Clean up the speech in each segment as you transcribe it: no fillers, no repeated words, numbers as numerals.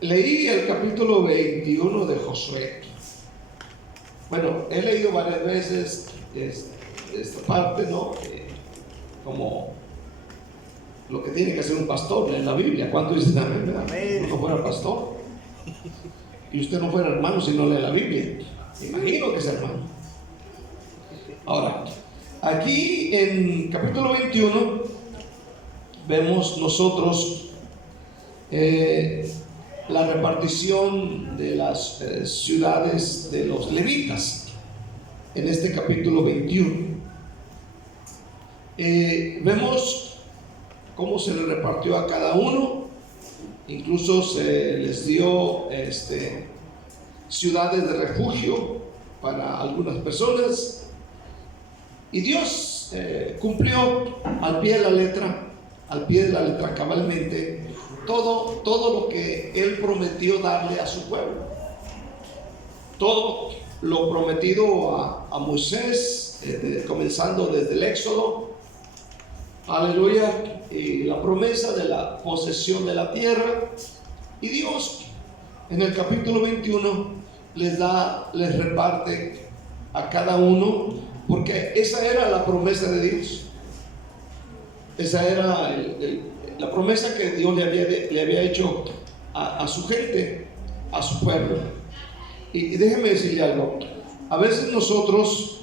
Leí el capítulo 21 de Josué. Bueno, he leído varias veces esta parte, ¿no? Como lo que tiene que hacer un pastor en la Biblia. ¿Cuánto dicen amén? Si uno no fuera pastor y usted no fuera hermano si no lee la Biblia, imagino que es hermano. Ahora, aquí en capítulo 21 vemos nosotros la repartición de las ciudades de los levitas en este capítulo 21. Vemos cómo se le repartió a cada uno, incluso se les dio ciudades de refugio para algunas personas, y Dios cumplió al pie de la letra cabalmente todo lo que Él prometió darle a su pueblo. Todo lo prometido a Moisés, comenzando desde el Éxodo, aleluya, y la promesa de la posesión de la tierra. Y Dios en el capítulo 21 les reparte a cada uno, porque esa era la promesa de Dios. Esa era la promesa que Dios le había hecho a su gente, a su pueblo. Y déjeme decirle algo. A veces nosotros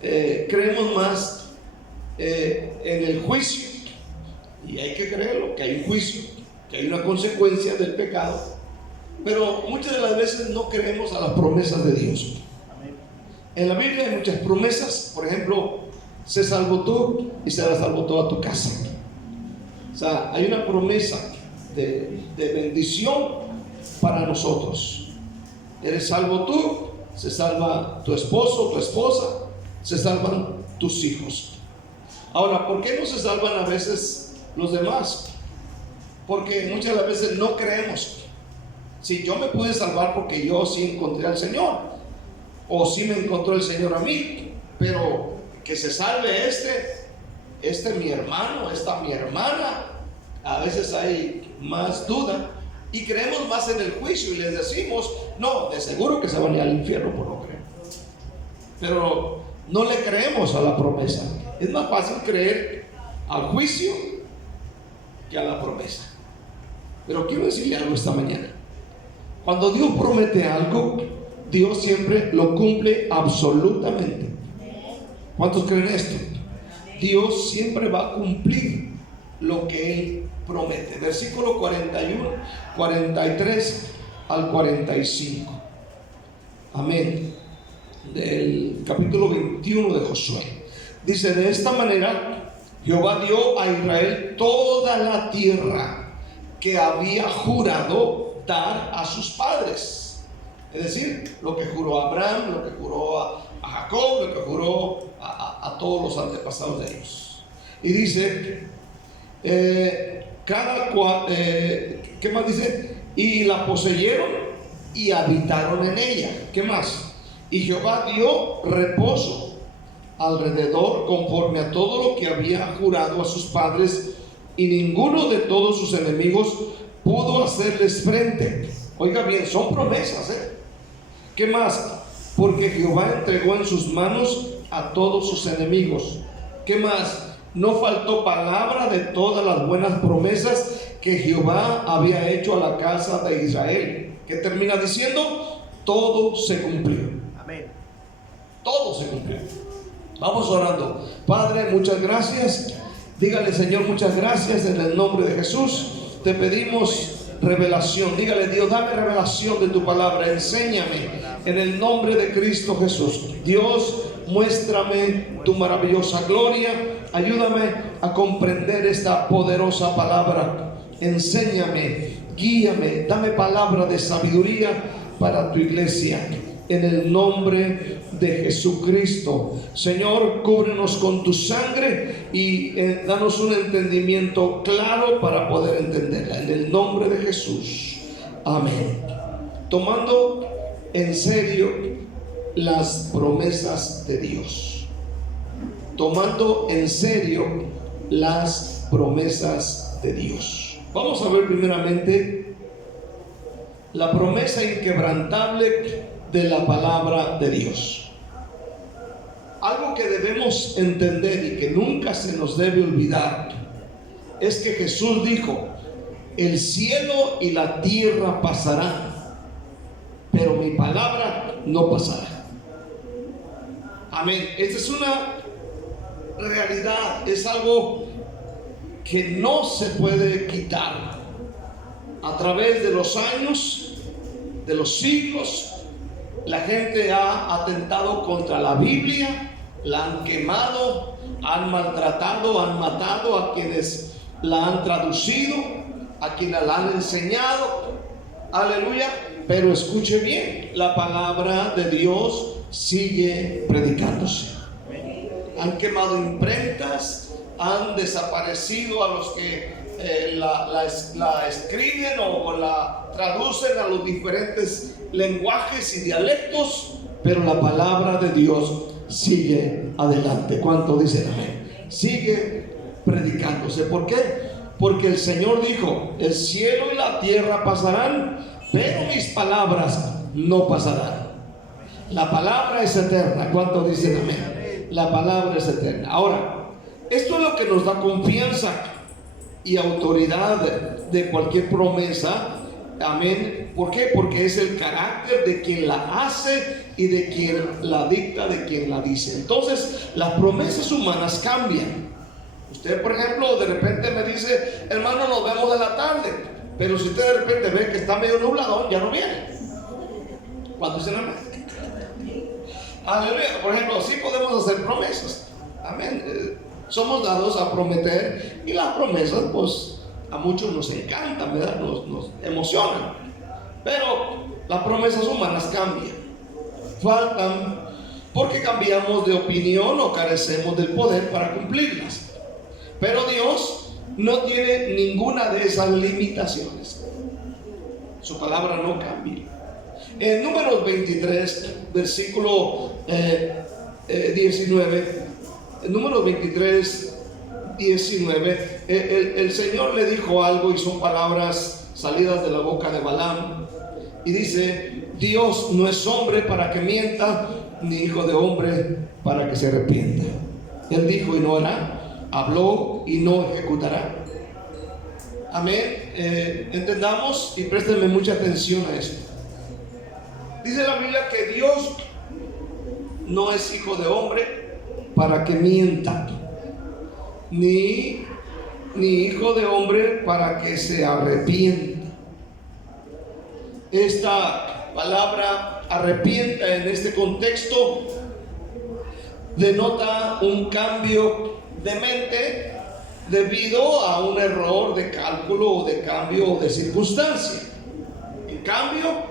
creemos más en el juicio, y hay que creerlo, que hay un juicio, que hay una consecuencia del pecado, pero muchas de las veces no creemos a las promesas de Dios. En la Biblia hay muchas promesas. Por ejemplo, sé salvo tú y serás salvo toda tu casa. O sea, hay una promesa de bendición para nosotros. Eres salvo tú, se salva tu esposo, tu esposa, se salvan tus hijos. Ahora, ¿por qué no se salvan a veces los demás? Porque muchas de las veces no creemos. Si yo me pude salvar porque yo sí encontré al Señor, o sí me encontró el Señor a mí, pero que se salve mi hermano, esta mi hermana, a veces hay más duda y creemos más en el juicio y les decimos, no, de seguro que se van a ir al infierno por no creer. Pero no le creemos a la promesa. Es más fácil creer al juicio que a la promesa. Pero quiero decirle algo esta mañana. Cuando Dios promete algo, Dios siempre lo cumple absolutamente. ¿Cuántos creen esto? Dios siempre va a cumplir lo que Él promete. Versículo 41, 43 al 45. Amén. Del capítulo 21 de Josué. Dice: de esta manera Jehová dio a Israel toda la tierra que había jurado dar a sus padres. Es decir, lo que juró a Abraham, lo que juró a Jacob, lo que juró a todos los antepasados de ellos. Y dice, ¿qué más dice? Y la poseyeron y habitaron en ella. ¿Qué más? Y Jehová dio reposo alrededor conforme a todo lo que había jurado a sus padres, y ninguno de todos sus enemigos pudo hacerles frente. Oiga bien, son promesas, ¿Qué más? Porque Jehová entregó en sus manos a todos sus enemigos. ¿Qué más? No faltó palabra de todas las buenas promesas que Jehová había hecho a la casa de Israel. ¿Qué termina diciendo? Todo se cumplió. Amén. Todo se cumplió. Vamos orando. Padre, muchas gracias. Dígale, Señor, muchas gracias en el nombre de Jesús. Te pedimos revelación. Dígale, Dios, dame revelación de tu palabra. Enséñame en el nombre de Cristo Jesús. Dios, muéstrame tu maravillosa gloria. Ayúdame a comprender esta poderosa palabra. Enséñame, guíame, dame palabra de sabiduría para tu iglesia. En el nombre de Jesucristo. Señor, cúbrenos con tu sangre y danos un entendimiento claro para poder entenderla. En el nombre de Jesús. Amén. Tomando en serio las promesas de Dios. Tomando en serio las promesas de Dios. Vamos a ver primeramente la promesa inquebrantable de la palabra de Dios. Algo que debemos entender y que nunca se nos debe olvidar es que Jesús dijo: el cielo y la tierra pasarán, pero mi palabra no pasará. Amén. Esta es una realidad, es algo que no se puede quitar. A través de los años, de los siglos, la gente ha atentado contra la Biblia, la han quemado, han maltratado, han matado a quienes la han traducido, a quienes la han enseñado. Aleluya. Pero escuche bien, la palabra de Dios sigue predicándose. Han quemado imprentas, han desaparecido a los que la escriben o la traducen a los diferentes lenguajes y dialectos, pero la palabra de Dios sigue adelante. ¿Cuánto dicen amén? Sigue predicándose. ¿Por qué? Porque el Señor dijo: el cielo y la tierra pasarán, pero mis palabras no pasarán. La palabra es eterna. ¿Cuánto dicen amén? La palabra es eterna. Ahora, esto es lo que nos da confianza y autoridad de cualquier promesa. Amén. ¿Por qué? Porque es el carácter de quien la hace y de quien la dicta, de quien la dice. Entonces, las promesas humanas cambian. Usted, por ejemplo, de repente me dice: hermano, nos vemos en la tarde. Pero si usted de repente ve que está medio nublado, ya no viene. ¿Cuánto dicen amén? Aleluya. Por ejemplo, sí podemos hacer promesas. Amén. Somos dados a prometer, y las promesas, pues, a muchos nos encantan, ¿verdad? Nos emocionan. Pero las promesas humanas cambian, faltan, porque cambiamos de opinión o carecemos del poder para cumplirlas. Pero Dios no tiene ninguna de esas limitaciones. Su palabra no cambia. En Números 23, versículo 19, en Números 23, 19, el Señor le dijo algo, y son palabras salidas de la boca de Balaam, y dice: Dios no es hombre para que mienta, ni hijo de hombre para que se arrepienta. Él dijo y no hará, habló y no ejecutará. Amén. Entendamos y préstenme mucha atención a esto. Dice la Biblia que Dios no es hijo de hombre para que mienta, ni hijo de hombre para que se arrepienta. Esta palabra arrepienta en este contexto denota un cambio de mente debido a un error de cálculo o de cambio de circunstancia. En cambio,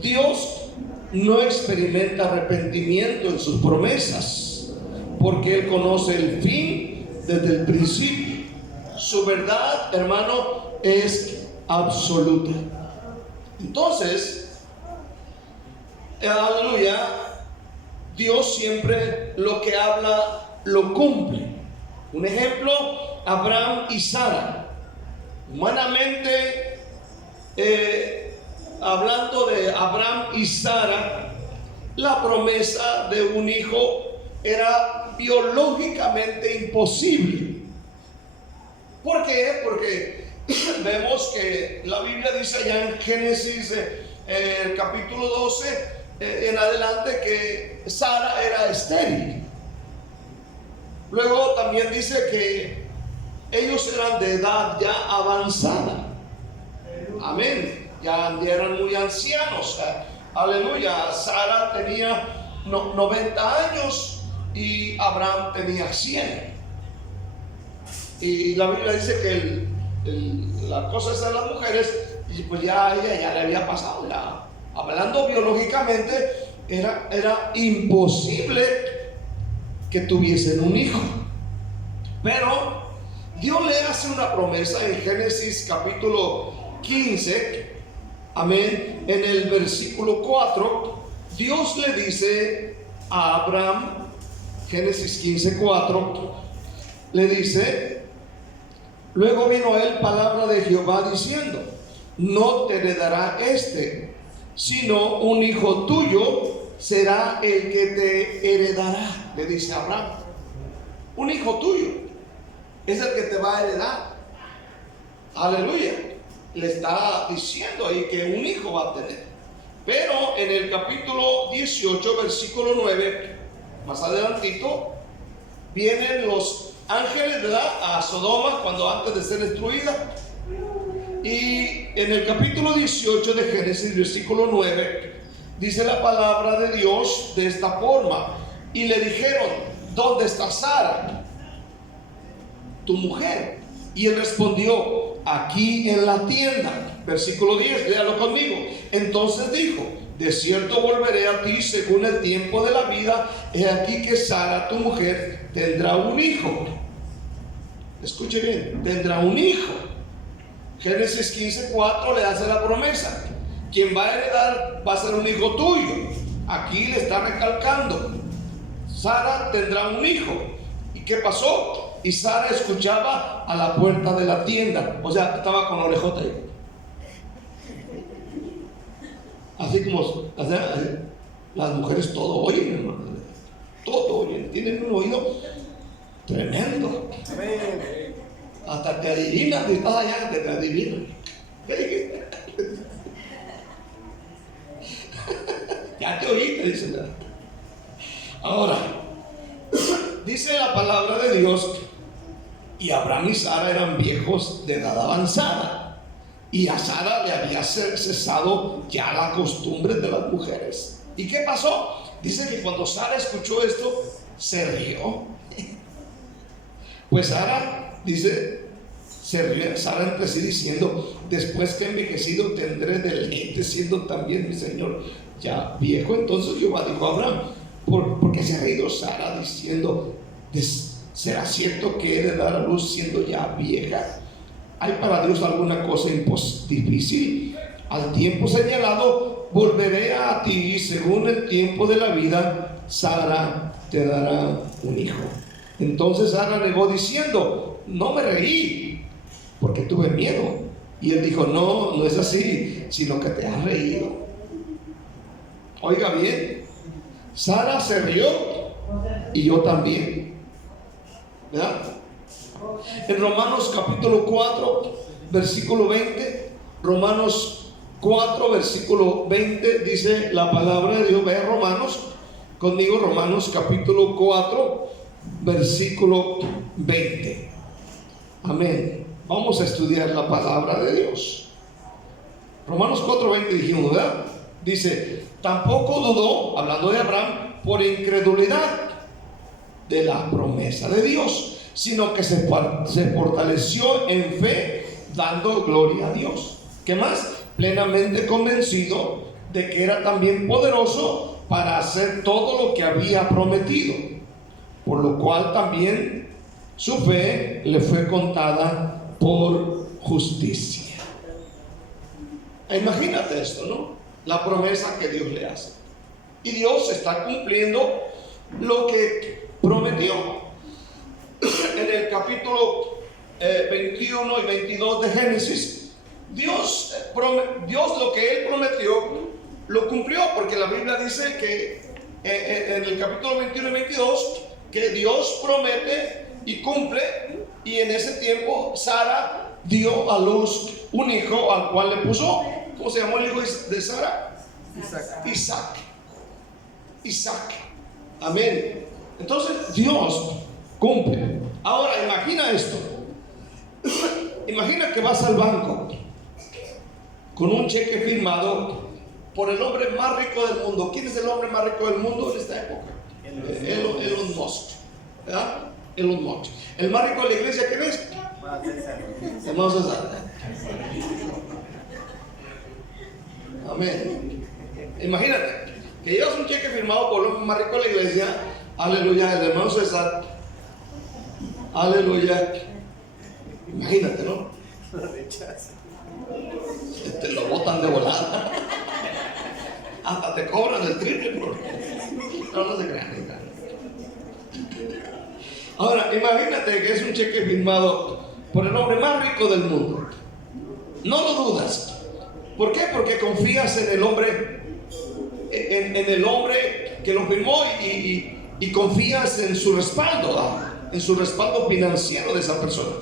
Dios no experimenta arrepentimiento en sus promesas, porque Él conoce el fin desde el principio. Su verdad, hermano, es absoluta. Entonces, aleluya, Dios siempre lo que habla lo cumple. Un ejemplo: Abraham y Sara. Humanamente, hablando de Abraham y Sara, la promesa de un hijo era biológicamente imposible. ¿Por qué? Porque vemos que la Biblia dice allá en Génesis el capítulo 12 en adelante que Sara era estéril. Luego también dice que ellos eran de edad ya avanzada. Amén. Ya eran muy ancianos. Aleluya. Sara tenía 90 años y Abraham tenía 100. Y la Biblia dice que la cosa es de las mujeres, y pues ya ella ya le había pasado. Ya, hablando biológicamente, era imposible que tuviesen un hijo. Pero Dios le hace una promesa en Génesis capítulo 15, amén, en el versículo 4. Dios le dice a Abraham, Génesis 15, 4, le dice: Luego vino a él palabra de Jehová diciendo: no te heredará sino un hijo tuyo será el que te heredará. Le dice a Abraham: un hijo tuyo es el que te va a heredar. Aleluya. Le está diciendo ahí que un hijo va a tener. Pero en el capítulo 18, versículo 9, más adelantito, vienen los ángeles, ¿verdad?, a Sodoma antes de ser destruida. Y en el capítulo 18 de Génesis, versículo 9, dice la palabra de Dios de esta forma: y le dijeron: ¿dónde está Sara, tu mujer? Y él respondió: aquí en la tienda. Versículo 10, léalo conmigo. Entonces dijo: de cierto volveré a ti según el tiempo de la vida. He aquí que Sara, tu mujer, tendrá un hijo. Escuche bien, tendrá un hijo. Génesis 15:4 le hace la promesa: quien va a heredar va a ser un hijo tuyo. Aquí le está recalcando: Sara tendrá un hijo. ¿Y qué pasó? Y Sara escuchaba a la puerta de la tienda. O sea, estaba con la orejota ahí. Así como las mujeres todo oyen, hermano. Todo oyen. Tienen un oído tremendo. Hasta te adivinan. Si estás allá, te adivinan. ¿Qué dijiste? Ya te oíste, dice. Ahora, dice la palabra de Dios: y Abraham y Sara eran viejos de edad avanzada, y a Sara le había cesado ya la costumbre de las mujeres. ¿Y qué pasó? Dice que cuando Sara escuchó esto, se rió. Pues Sara, dice, se rió Sara entre sí diciendo: después que he envejecido tendré deleite, siendo también mi señor ya viejo. Entonces Jehová dijo a Abraham: ¿por qué se ha reído Sara diciendo: ¿será cierto que he de dar a luz siendo ya vieja? ¿Hay para Dios alguna cosa difícil? Al tiempo señalado volveré a ti, según el tiempo de la vida, Sara te dará un hijo. Entonces Sara negó diciendo: no me reí, porque tuve miedo. Y él dijo: no es así, sino que te has reído. Oiga bien, Sara se rió y yo también, ¿verdad? En Romanos capítulo 4, versículo 20, Romanos 4, versículo 20, dice la palabra de Dios. Ve Romanos conmigo, Romanos capítulo 4, versículo 20. Amén. Vamos a estudiar la palabra de Dios. Romanos 4, 20 dijimos, ¿verdad? Dice: tampoco dudó, hablando de Abraham, por incredulidad de la promesa de Dios, sino que se fortaleció en fe, dando gloria a Dios. ¿Qué más? Plenamente convencido de que era también poderoso para hacer todo lo que había prometido, por lo cual también su fe le fue contada por justicia. Imagínate esto, ¿no? La promesa que Dios le hace. Y Dios está cumpliendo lo que prometió. En el capítulo 21 y 22 de Génesis, Dios lo que Él prometió lo cumplió, porque la Biblia dice que en el capítulo 21 y 22 que Dios promete y cumple. Y en ese tiempo Sara dio a luz un hijo, al cual le puso, ¿cómo se llamó el hijo de Sara? Isaac. Amén. Entonces Dios cumple. Ahora imagina esto. Imagina que vas al banco con un cheque firmado por el hombre más rico del mundo. ¿Quién es el hombre más rico del mundo en esta época? Elon Musk, ¿verdad? Elon Musk. El más rico de la iglesia, ¿quién es? Hermano César. Amén. Imagínate que llevas un cheque firmado por el hombre más rico de la iglesia. Aleluya, el hermano César. Aleluya. Imagínate, ¿no? Lo botan de volada. Hasta te cobran el triple. No se crean. Ahora, imagínate que es un cheque firmado por el hombre más rico del mundo. No lo dudas. ¿Por qué? Porque confías en el hombre, en el hombre que lo firmó y confías en su respaldo financiero de esa persona.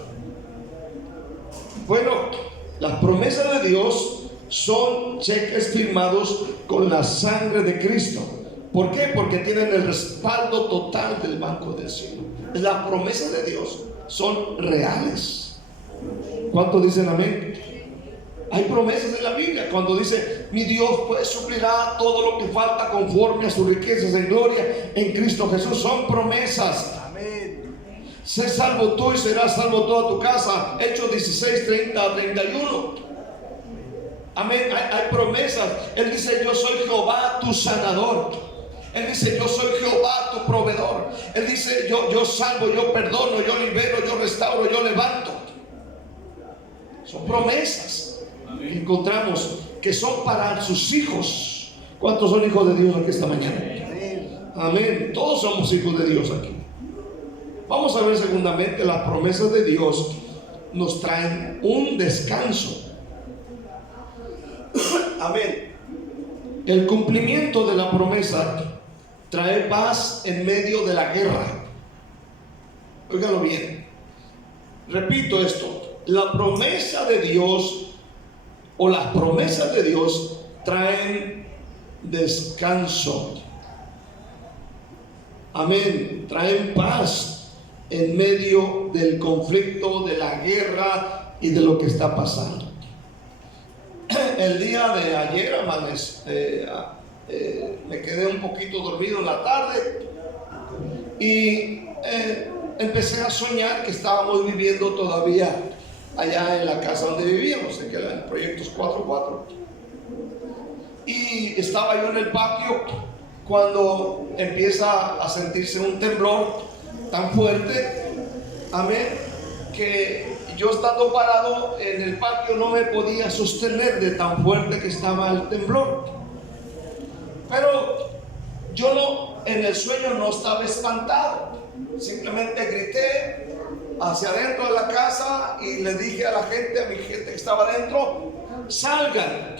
Bueno, las promesas de Dios son cheques firmados con la sangre de Cristo. ¿Por qué? Porque tienen el respaldo total del Banco del Cielo. Las promesas de Dios son reales. ¿Cuántos dicen amén? Hay promesas en la Biblia cuando dice: mi Dios pues suplirá todo lo que falta conforme a sus riquezas en gloria en Cristo Jesús. Son promesas. Amén. Sé salvo tú y serás salvo toda tu casa. Hechos 16, 30 a 31. Amén. Hay promesas. Él dice: yo soy Jehová tu sanador. Él dice: yo soy Jehová tu proveedor. Él dice: yo salvo, yo perdono, yo libero, yo restauro, yo levanto. Son promesas que encontramos que son para sus hijos. ¿Cuántos son hijos de Dios aquí esta mañana? Amén. Todos somos hijos de Dios aquí. Vamos a ver segundamente, las promesas de Dios nos traen un descanso. Amén. El cumplimiento de la promesa trae paz en medio de la guerra. Óigalo bien. Repito esto: la promesa de Dios, o las promesas de Dios, traen descanso. Amén. Traen paz en medio del conflicto, de la guerra y de lo que está pasando. El día de ayer me quedé un poquito dormido en la tarde y empecé a soñar que estábamos viviendo todavía allá en la casa donde vivíamos, en el Proyectos 4-4. Y estaba yo en el patio cuando empieza a sentirse un temblor tan fuerte, amén, que yo estando parado en el patio no me podía sostener de tan fuerte que estaba el temblor. Pero yo no, en el sueño no estaba espantado, simplemente grité hacia adentro de la casa y le dije a la gente, a mi gente que estaba adentro: salgan,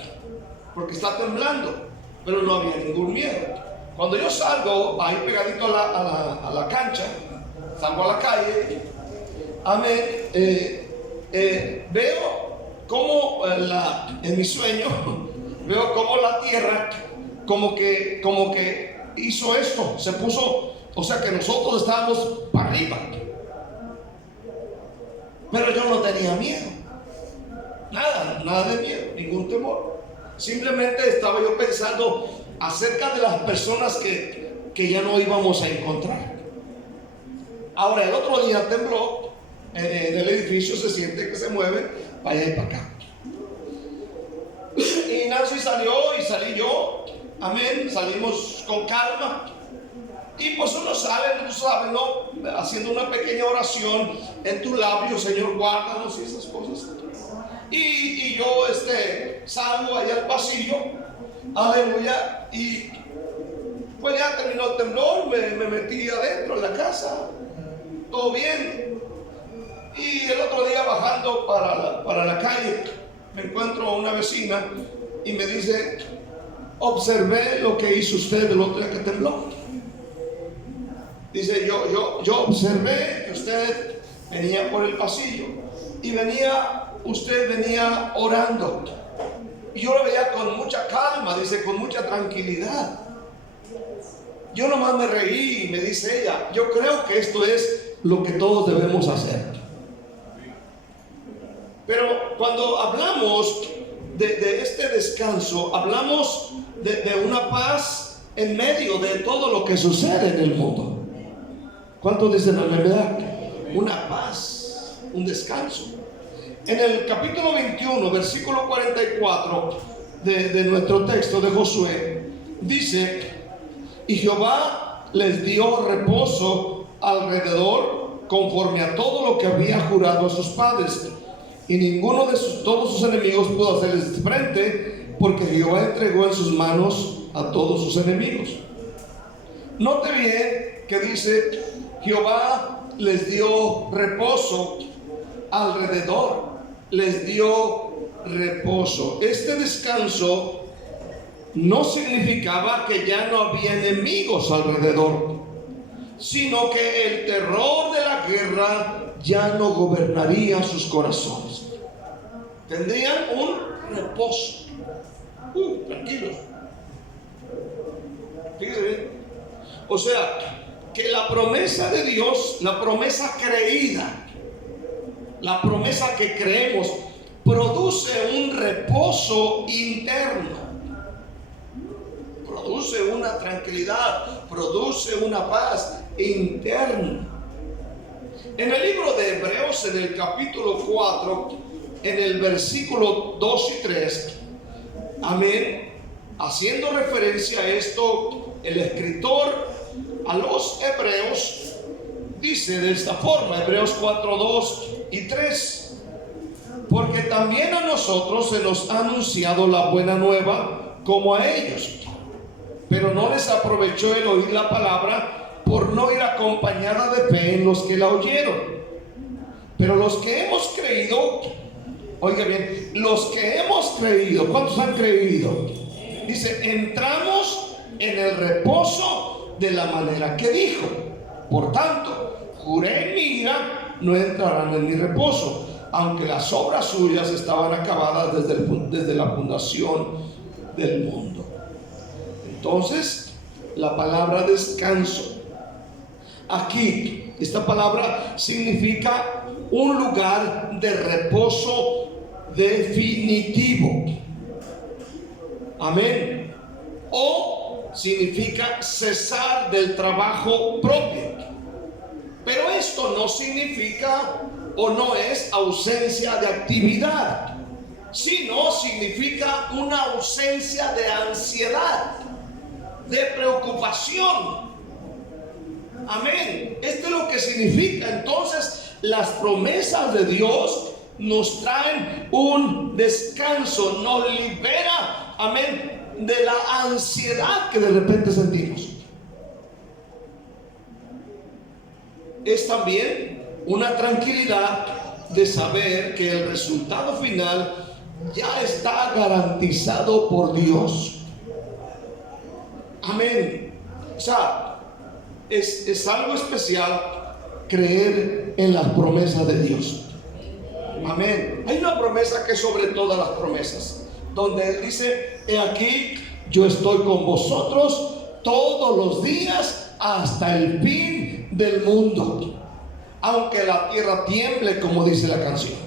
porque está temblando. Pero no había ningún miedo. Cuando yo salgo ahí pegadito a la cancha, salgo a la calle, amén, veo como en mi sueño veo como la tierra como que hizo esto, se puso, o sea que nosotros estábamos para arriba. Pero yo no tenía miedo, nada de miedo, ningún temor. Simplemente estaba yo pensando acerca de las personas que ya no íbamos a encontrar. Ahora, el otro día tembló, en el edificio se siente que se mueve para allá y para acá. Y Nancy salió y salí yo, amén, salimos con calma. Y pues uno sale, tú sabes, ¿no? Haciendo una pequeña oración en tu labio: Señor, guárdanos, y esas cosas. Y yo salgo allá al pasillo, aleluya, y pues ya terminó el temblor, me metí adentro en la casa, todo bien. Y el otro día bajando para la calle, me encuentro a una vecina y me dice: observé lo que hizo usted el otro día que tembló. Dice: yo observé que usted venía por el pasillo y usted venía orando, y yo lo veía con mucha calma, dice, con mucha tranquilidad. Yo nomás me reí y me dice ella: yo creo que esto es lo que todos debemos hacer. Pero cuando hablamos de este descanso, hablamos de una paz en medio de todo lo que sucede en el mundo. ¿Cuántos dicen la verdad? Una paz, un descanso. En el capítulo 21, versículo 44 de nuestro texto de Josué, dice: y Jehová les dio reposo alrededor conforme a todo lo que había jurado a sus padres, y ninguno de todos sus enemigos pudo hacerles frente, porque Jehová entregó en sus manos a todos sus enemigos. Note bien que dice: Jehová les dio reposo alrededor, les dio reposo. Este descanso no significaba que ya no había enemigos alrededor, sino que el terror de la guerra ya no gobernaría sus corazones. Tendrían un reposo. Tranquilos. Fíjense bien. O sea, que la promesa de Dios, la promesa creída, la promesa que creemos, produce un reposo interno, produce una tranquilidad, produce una paz interna. En el libro de Hebreos, en el capítulo 4, en el versículo 2 y 3, amén, haciendo referencia a esto, el escritor a los hebreos dice de esta forma, Hebreos 4, 2 y 3: porque también a nosotros se nos ha anunciado la buena nueva como a ellos, pero no les aprovechó el oír la palabra por no ir acompañada de fe en los que la oyeron. Pero los que hemos creído, oiga bien, los que hemos creído, ¿cuántos han creído? Dice, entramos en el reposo de la manera que dijo. Por tanto, juré en mi ira, no entrarán en mi reposo, aunque las obras suyas estaban acabadas desde la fundación del mundo. Entonces, la palabra descanso, aquí, esta palabra significa un lugar de reposo definitivo. Amén. O significa cesar del trabajo propio. Pero esto no significa o no es ausencia de actividad, sino significa una ausencia de ansiedad, de preocupación. Amén. Esto es lo que significa. Entonces, las promesas de Dios nos traen un descanso, nos libera, amén, de la ansiedad que de repente sentimos. Es también una tranquilidad de saber que el resultado final ya está garantizado por Dios. Amén. O sea, es algo especial creer en las promesas de Dios. Amén. Hay una promesa que es sobre todas las promesas, donde Él dice: he aquí, yo estoy con vosotros todos los días hasta el fin del mundo. Aunque la tierra tiemble, como dice la canción,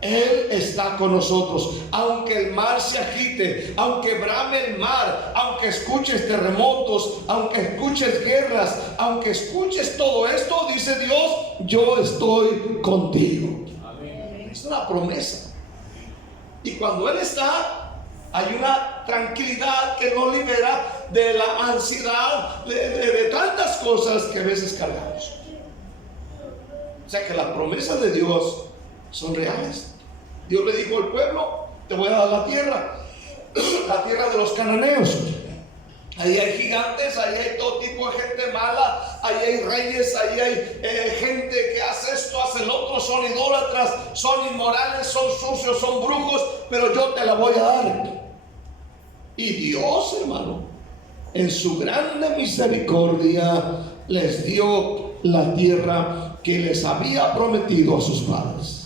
Él está con nosotros. Aunque el mar se agite, aunque brame el mar, aunque escuches terremotos, aunque escuches guerras, aunque escuches todo esto, dice Dios, yo estoy contigo. Amén. Es una promesa. Y cuando Él está, hay una tranquilidad que nos libera de la ansiedad, de tantas cosas que a veces cargamos. O sea que las promesas de Dios son reales. Dios le dijo al pueblo: te voy a dar la tierra de los cananeos. Ahí hay gigantes, ahí hay todo tipo de gente mala, ahí hay reyes, ahí hay gente que hace esto, hace el otro, son idólatras, son inmorales, son sucios, son brujos, pero yo te la voy a dar. Y Dios, hermano, en su grande misericordia, les dio la tierra que les había prometido a sus padres.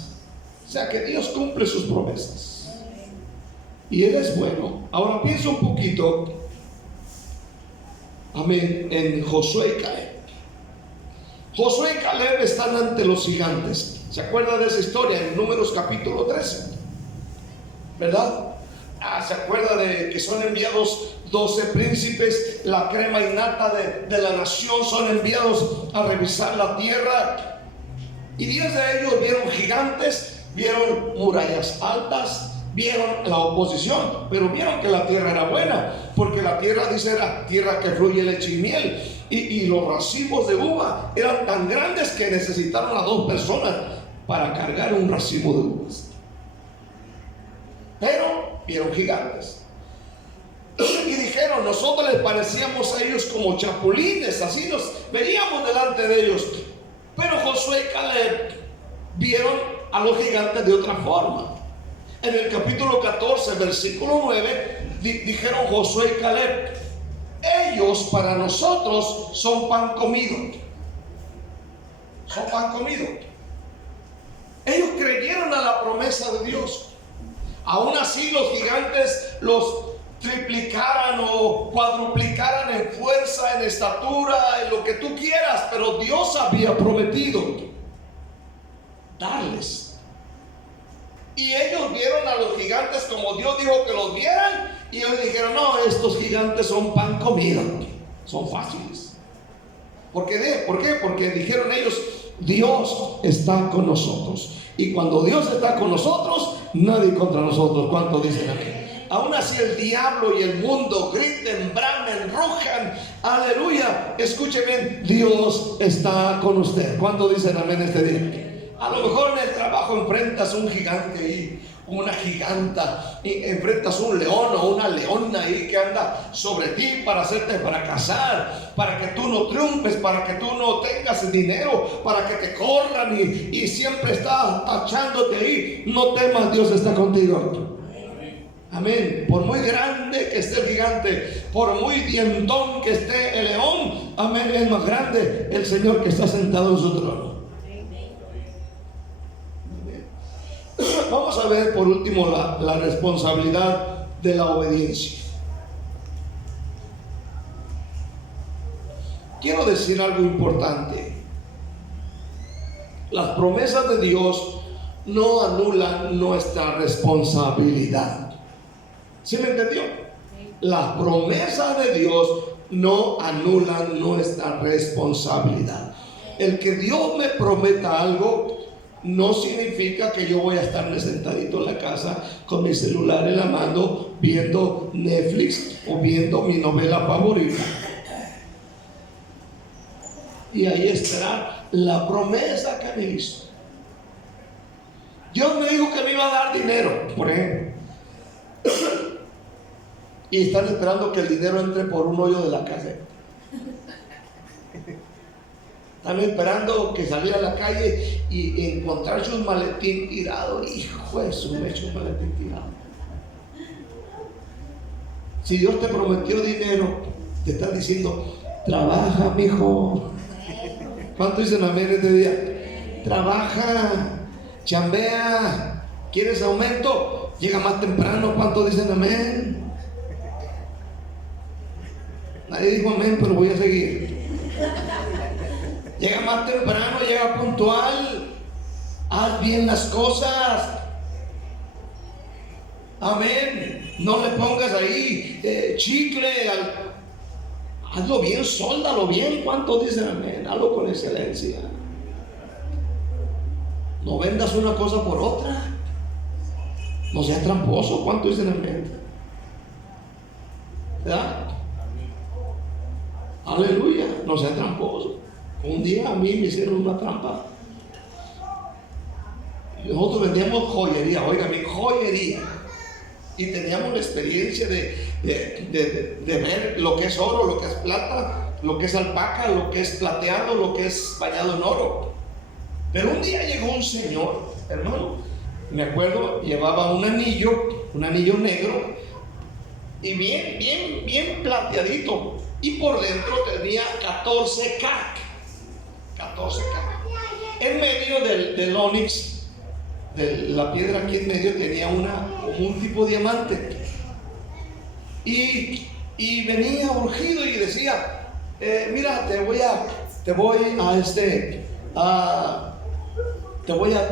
O sea que Dios cumple sus promesas y Él es bueno. Ahora piensa un poquito, amén, en Josué y Caleb. Josué y Caleb están ante los gigantes. ¿Se acuerda de esa historia en Números capítulo 13? ¿Verdad? ¿Se acuerda de que son enviados 12 príncipes, la crema innata de la nación, son enviados a revisar la tierra? Y 10 de ellos vieron gigantes, vieron murallas altas, vieron la oposición, pero vieron que la tierra era buena, porque la tierra, dice, era tierra que fluye leche y miel, y los racimos de uva eran tan grandes que necesitaron a 2 personas para cargar un racimo de uvas. Pero vieron gigantes y dijeron: nosotros les parecíamos a ellos como chapulines, así nos veíamos delante de ellos. Pero Josué y Caleb vieron a los gigantes de otra forma. En el capítulo 14, versículo 9, dijeron Josué y Caleb: ellos para nosotros son pan comido. Son pan comido. Ellos creyeron a la promesa de Dios. Aún así los gigantes los triplicaran o cuadruplicaran en fuerza, en estatura, en lo que tú quieras, pero Dios había prometido darles. Y ellos vieron a los gigantes como Dios dijo que los vieran, y ellos dijeron: no, estos gigantes son pan comido, son fáciles. ¿Por qué? Porque dijeron ellos: Dios está con nosotros, y cuando Dios está con nosotros, nadie contra nosotros. ¿Cuántos dicen amén? Aún así el diablo y el mundo griten, bramen, rujan, aleluya, escúcheme, Dios está con usted. ¿Cuántos dicen amén este día? A lo mejor en el trabajo enfrentas un gigante ahí, una giganta, y enfrentas un león o una leona ahí que anda sobre ti para hacerte fracasar, para que tú no triunfes, para que tú no tengas dinero, para que te corran y siempre está tachándote ahí. No temas, Dios está contigo. Amén. Por muy grande que esté el gigante, por muy dientón que esté el león, amén, es más grande el Señor que está sentado en su trono. Vamos a ver por último la responsabilidad de la obediencia. Quiero decir algo importante. Las promesas de Dios no anulan nuestra responsabilidad. ¿Sí me entendió? Las promesas de Dios no anulan nuestra responsabilidad. El que Dios me prometa algo no significa que yo voy a estarme sentadito en la casa con mi celular en la mano viendo Netflix o viendo mi novela favorita. Y ahí estará la promesa que me hizo. Dios me dijo que me iba a dar dinero, por ejemplo. Y están esperando que el dinero entre por un hoyo de la casa. Están esperando que saliera a la calle y encontrarse un maletín tirado. Hijo de su mecho, un maletín tirado. Si Dios te prometió dinero, te está diciendo: trabaja, mijo. ¿Cuánto dicen amén este día? Trabaja, chambea. ¿Quieres aumento? Llega más temprano. ¿Cuánto dicen amén? Nadie dijo amén, pero voy a seguir. Llega más temprano, llega puntual. Haz bien las cosas. Amén. No le pongas ahí chicle. Hazlo bien, sóldalo bien. ¿Cuántos dicen amén? Hazlo con excelencia. No vendas una cosa por otra. No seas tramposo. ¿Cuántos dicen amén? ¿Verdad? Aleluya. No seas tramposo. Un día a mí me hicieron una trampa. Nosotros vendíamos joyería, oigan, joyería. Y teníamos la experiencia de ver lo que es oro, lo que es plata, lo que es alpaca, lo que es plateado, lo que es bañado en oro. Pero un día llegó un señor, hermano, me acuerdo, llevaba un anillo negro y bien plateadito. Y por dentro tenía 14K. 14K. En medio del ónix, de la piedra aquí en medio, tenía un tipo de diamante. Y venía urgido y decía: mira, te voy a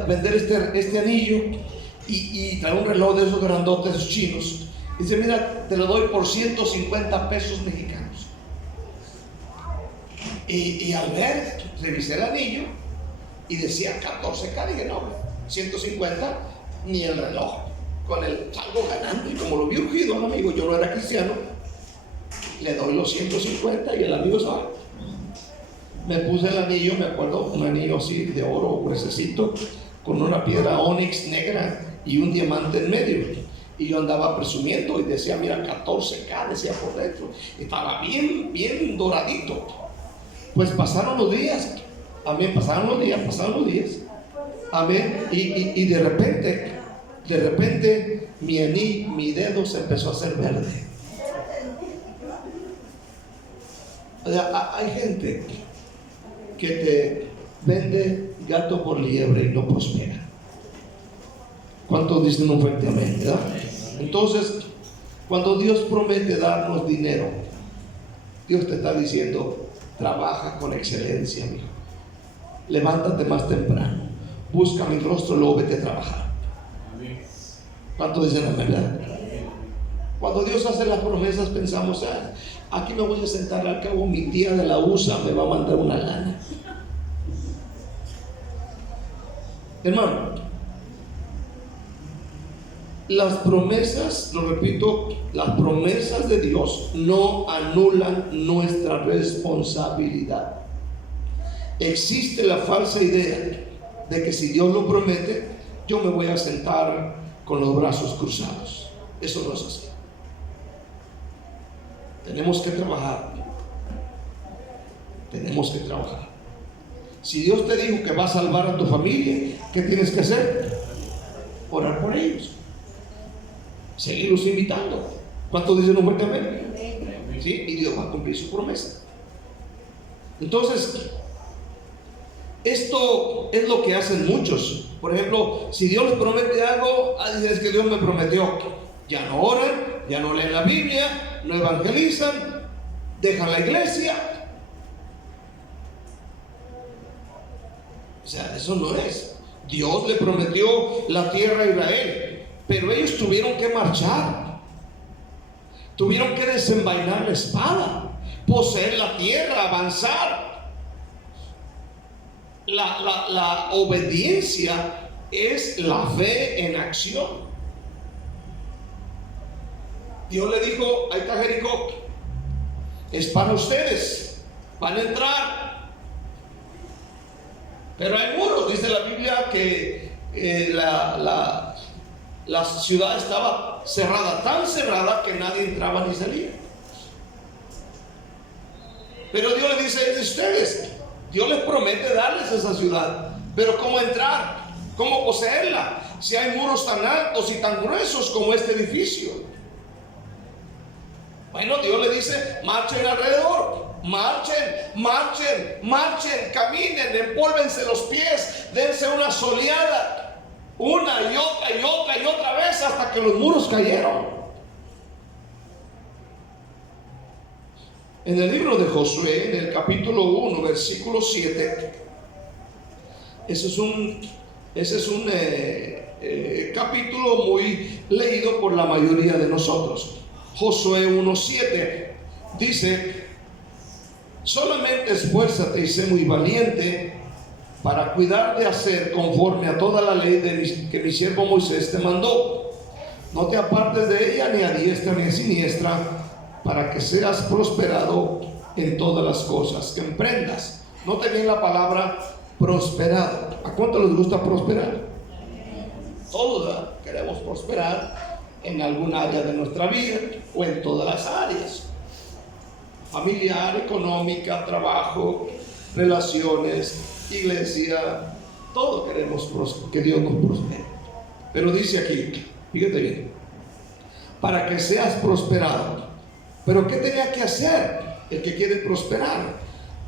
vender este anillo. Y trae un reloj de esos grandotes, esos chinos. Dice: mira, te lo doy por 150 pesos mexicanos. Y al ver, revisé el anillo y decía 14K. Dije: no, 150, ni el reloj. Con el salgo ganando. Y como lo vi urgido al amigo, yo no era cristiano, le doy los 150 y el amigo sabe. Me puse el anillo, me acuerdo, un anillo así de oro gruesecito, con una piedra ónix negra y un diamante en medio. Y yo andaba presumiendo y decía: mira, 14K, decía por dentro. Estaba bien doradito. Pues pasaron los días. También pasaron los días. Amén. Y de repente mi dedo se empezó a hacer verde. O sea, hay gente que te vende gato por liebre y no prospera. ¿Cuántos dicen un fuerte amén? ¿Verdad? Entonces, cuando Dios promete darnos dinero, Dios te está diciendo: trabaja con excelencia, mijo. Levántate más temprano, busca mi rostro y luego vete a trabajar. ¿Cuántos dicen amén? ¿Verdad? Cuando Dios hace las promesas pensamos: aquí me voy a sentar, al cabo mi tía de la USA me va a mandar una lana. Hermano, las promesas, lo repito, las promesas de Dios no anulan nuestra responsabilidad. Existe la falsa idea de que si Dios lo promete, yo me voy a sentar con los brazos cruzados. Eso no es así. Tenemos que trabajar. Tenemos que trabajar. Si Dios te dijo que va a salvar a tu familia, ¿qué tienes que hacer? Orar por ellos. Seguirlos invitando. ¿Cuántos dicen un fuerte amén? ¿Sí? Y Dios va a cumplir su promesa. Entonces, esto es lo que hacen muchos. Por ejemplo, si Dios les promete algo, dicen: es que Dios me prometió. Ya no oran, ya no leen la Biblia, no evangelizan, dejan la iglesia. O sea, eso no es. Dios le prometió la tierra a Israel, pero ellos tuvieron que marchar, tuvieron que desenvainar la espada, poseer la tierra, avanzar. La obediencia es la fe en acción. Dios le dijo: ahí está Jericó, es para ustedes, van a entrar. Pero hay muros. Dice la Biblia que la ciudad estaba cerrada, tan cerrada que nadie entraba ni salía. Pero Dios le dice: es de ustedes. Dios les promete darles esa ciudad, pero ¿cómo entrar? ¿Cómo poseerla? Si hay muros tan altos y tan gruesos como este edificio. Bueno, Dios le dice: marchen alrededor, marchen, caminen, empólvense los pies, dense una soleada, una y otra vez, hasta que los muros cayeron. En el libro de Josué, en el capítulo 1, versículo 7, ese es un capítulo muy leído por la mayoría de nosotros. Josué 1:7 dice: solamente esfuérzate y sé muy valiente para cuidar de hacer conforme a toda la ley que mi siervo Moisés te mandó. No te apartes de ella ni a diestra ni a siniestra, para que seas prosperado en todas las cosas que emprendas. Noten bien la palabra prosperado. ¿A cuánto les gusta prosperar? Todos queremos prosperar en algún área de nuestra vida o en todas las áreas: familiar, económica, trabajo, relaciones, iglesia. Todo queremos que Dios nos prospere. Pero dice aquí, fíjate bien, para que seas prosperado. Pero ¿qué tenía que hacer el que quiere prosperar?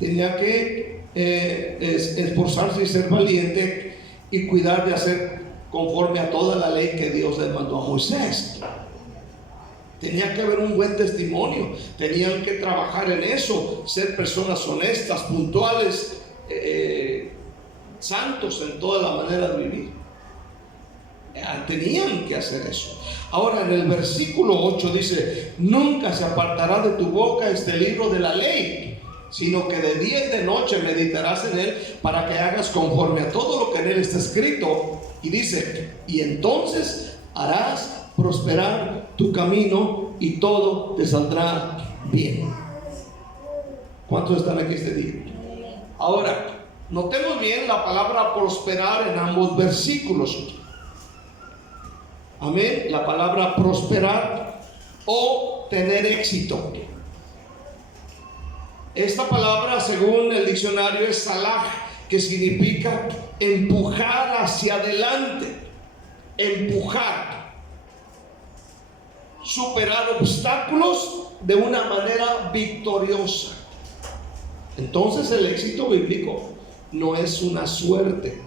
Tenía que esforzarse y ser valiente y cuidar de hacer conforme a toda la ley que Dios le mandó a Moisés. Tenía que haber un buen testimonio, tenían que trabajar en eso, ser personas honestas, puntuales, santos en toda la manera de vivir. Tenían que hacer eso. Ahora en el versículo 8 dice: nunca se apartará de tu boca este libro de la ley, sino que de día y de noche meditarás en él, para que hagas conforme a todo lo que en él está escrito. Y dice: y entonces harás prosperar tu camino y todo te saldrá bien. ¿Cuántos están aquí este día? Ahora, notemos bien la palabra prosperar en ambos versículos. Amén. La palabra prosperar o tener éxito. Esta palabra, según el diccionario, es salah, que significa empujar hacia adelante, empujar, superar obstáculos de una manera victoriosa. Entonces el éxito bíblico no es una suerte,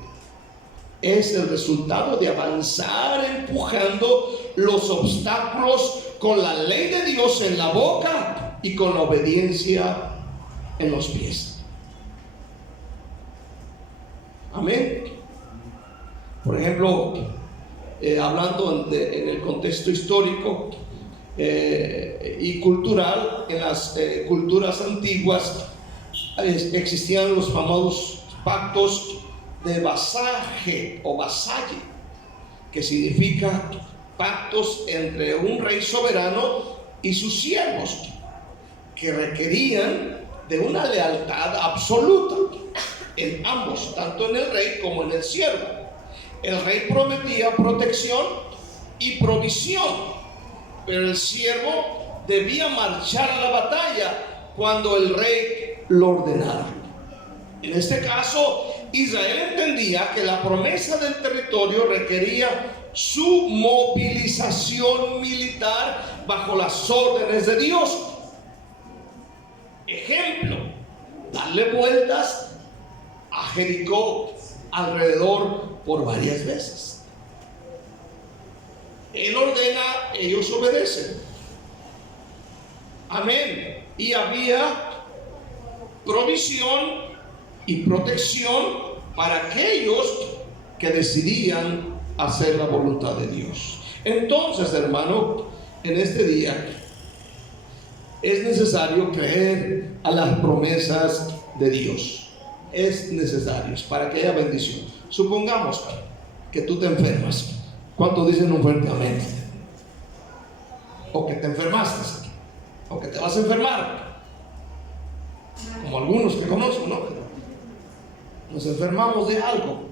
es el resultado de avanzar empujando los obstáculos con la ley de Dios en la boca y con la obediencia en los pies. Amén. Por ejemplo, hablando en el contexto histórico y cultural, en las culturas antiguas existían los famosos pactos de vasaje o vasalle, que significa pactos entre un rey soberano y sus siervos, que requerían de una lealtad absoluta en ambos, tanto en el rey como en el siervo. El rey prometía protección y provisión, pero el siervo debía marchar a la batalla cuando el rey lo ordenara. En este caso, Israel entendía que la promesa del territorio requería su movilización militar bajo las órdenes de Dios. Ejemplo, darle vueltas a Jericó alrededor por varias veces. Él ordena, ellos obedecen. Amén. Y había provisión y protección para aquellos que decidían hacer la voluntad de Dios. Entonces, hermano, en este día es necesario creer a las promesas de Dios. Es necesario para que haya bendición. Supongamos que tú te enfermas. ¿Cuántos dicen un fuerte amén? O que te enfermaste, o que te vas a enfermar, como algunos que conozco, ¿no? Nos enfermamos de algo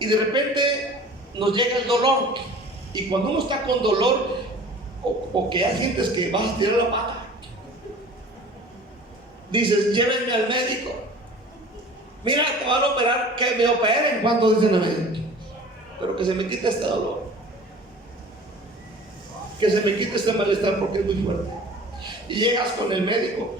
y de repente nos llega el dolor, y cuando uno está con dolor o que hay sientes que vas a tirar la pata, dices: llévenme al médico, mira, te van a operar, que me operen. ¿Cuántos dicen amén? Pero que se me quite este dolor, que se me quite este malestar, porque es muy fuerte. Y llegas con el médico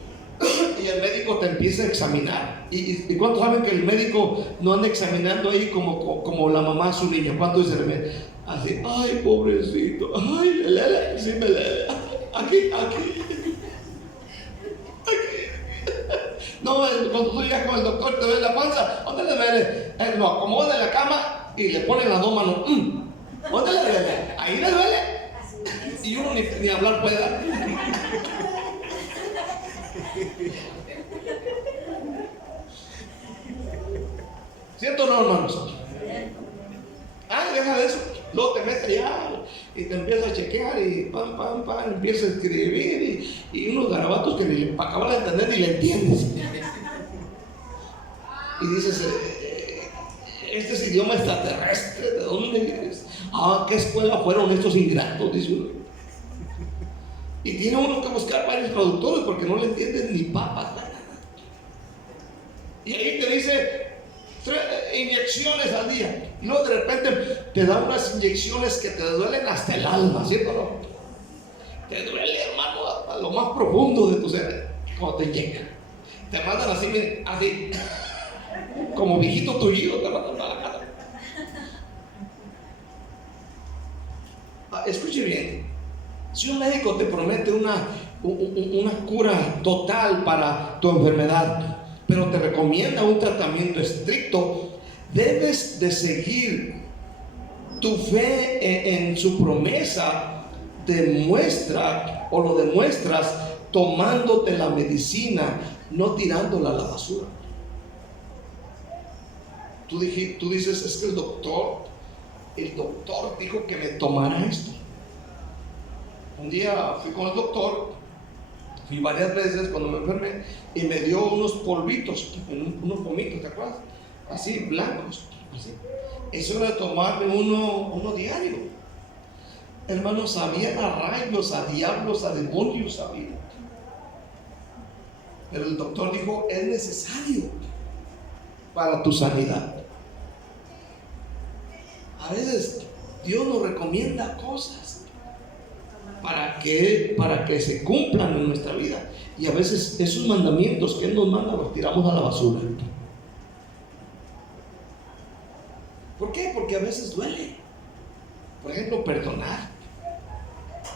y el médico te empieza a examinar. ¿Y cuántos saben que el médico no anda examinando ahí como la mamá a su niño? ¿Cuántos dicen así? Ay, pobrecito, ay, lele, sí me lele, aquí. No, cuando tú llegas con el doctor, te ves la panza, ¿dónde le duele? Lo acomoda en la cama y le ponen las dos manos. ¿Dónde le duele? Ahí le duele. Y uno ni hablar puede dar. ¿Cierto o no, hermanos? Deja de eso. Luego te metes ya y te empiezas a chequear y pam, empiezas a escribir y unos garabatos que ni acabas de entender ni le entiendes. Y dices: este es idioma extraterrestre, ¿de dónde es? ¿Qué escuela fueron estos ingratos? Dice uno. Y tiene uno que buscar varios traductores porque no le entienden ni papas. Y ahí te dice 3 inyecciones al día. Y luego de repente te dan unas inyecciones que te duelen hasta el alma, ¿cierto o no? Te duele, hermano, a lo más profundo de tu ser cuando te inyectan. Te mandan así como viejito tullido, te mandan a la casa. Escuche bien. Si un médico te promete una cura total para tu enfermedad, pero te recomienda un tratamiento estricto, debes de seguir. Tu fe en su promesa lo demuestras tomándote la medicina, no tirándola a la basura. Tú dices: es que el doctor dijo que me tomara esto. Un día fui con el doctor, fui varias veces cuando me enfermé, y me dio unos polvitos, unos pomitos, ¿te acuerdas? Así, blancos, así. Eso era de tomarme uno diario. Hermanos, sabían a rayos, a diablos, a demonios, sabían. Pero el doctor dijo: es necesario. para tu sanidad. A veces Dios nos recomienda cosas para que se cumplan en nuestra vida. Y a veces esos mandamientos que Él nos manda los tiramos a la basura. ¿Por qué? Porque a veces duele. Por ejemplo, perdonar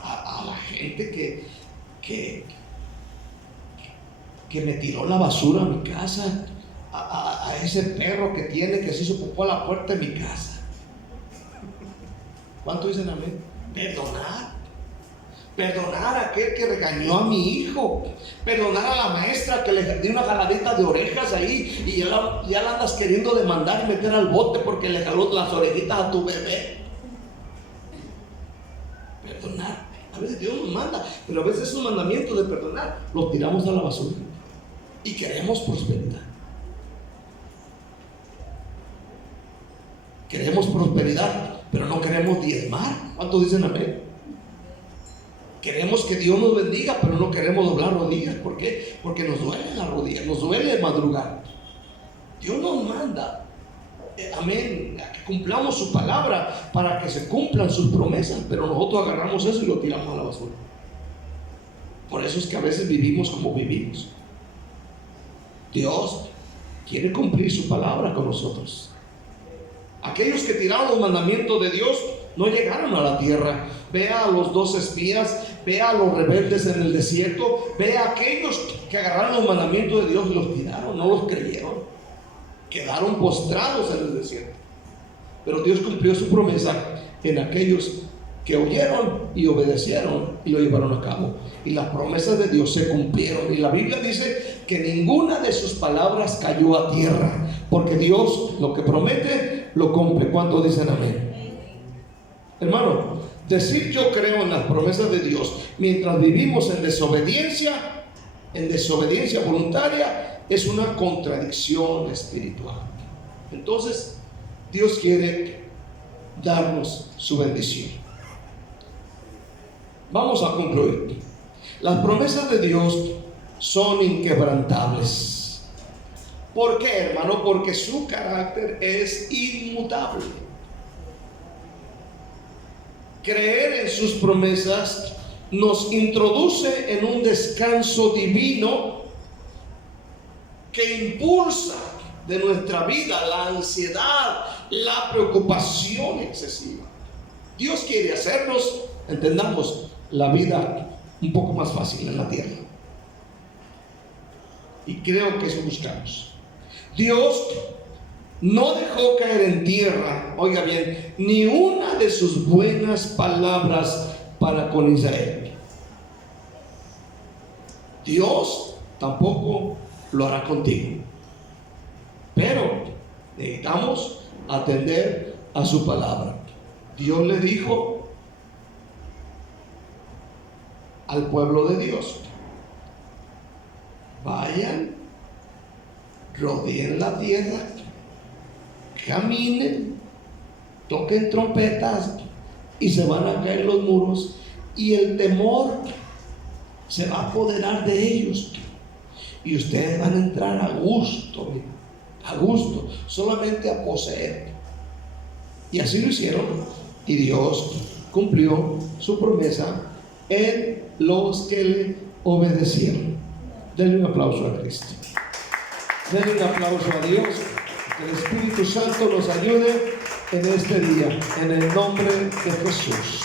a la gente que me tiró la basura a mi casa, a ese perro que se hizo popó a la puerta de mi casa. ¿Cuánto dicen amén? Perdonar a aquel que regañó a mi hijo, perdonar a la maestra que le dio una jaladita de orejas ahí y ya la andas queriendo demandar y meter al bote porque le jaló las orejitas a tu bebé. Perdonar. A veces Dios nos manda, pero a veces esos mandamientos de perdonar los tiramos a la basura y queremos prosperidad. Queremos prosperidad, pero no queremos diezmar. ¿Cuántos dicen amén? Queremos que Dios nos bendiga, pero no queremos doblar rodillas. ¿Por qué? Porque nos duelen las rodillas, nos duele madrugar. Dios nos manda, amén, a que cumplamos su palabra para que se cumplan sus promesas, pero nosotros agarramos eso y lo tiramos a la basura. Por eso es que a veces vivimos como vivimos. Dios quiere cumplir su palabra con nosotros. Aquellos que tiraron los mandamientos de Dios no llegaron a la tierra. Vea a los 2 espías, vea a los rebeldes en el desierto, vea a aquellos que agarraron los mandamientos de Dios y los tiraron, no los creyeron, quedaron postrados en el desierto. Pero Dios cumplió su promesa en aquellos que oyeron y obedecieron y lo llevaron a cabo. Y las promesas de Dios se cumplieron. Y la Biblia dice que ninguna de sus palabras cayó a tierra, porque Dios lo que promete lo cumple. ¿Cuántos dicen amén? Hermano, decir yo creo en las promesas de Dios mientras vivimos en desobediencia voluntaria, es una contradicción espiritual. Entonces Dios quiere darnos su bendición. Vamos a concluir. Las promesas de Dios son inquebrantables. ¿Por qué, hermano? Porque su carácter es inmutable. Creer en sus promesas nos introduce en un descanso divino que impulsa de nuestra vida la ansiedad, la preocupación excesiva. Dios quiere hacernos, entendamos, la vida un poco más fácil en la tierra. Y creo que eso buscamos. Dios no dejó caer en tierra, oiga bien, ni una de sus buenas palabras para con Israel. Dios tampoco lo hará contigo. Pero necesitamos atender a su palabra. Dios le dijo al pueblo de Dios: vayan, rodeen la tierra, caminen, toquen trompetas y se van a caer los muros y el temor se va a apoderar de ellos y ustedes van a entrar a gusto, solamente a poseer. Y así lo hicieron y Dios cumplió su promesa en los que le obedecieron. Denle un aplauso a Cristo. Denle un aplauso a Dios. Que el Espíritu Santo nos ayude en este día, en el nombre de Jesús.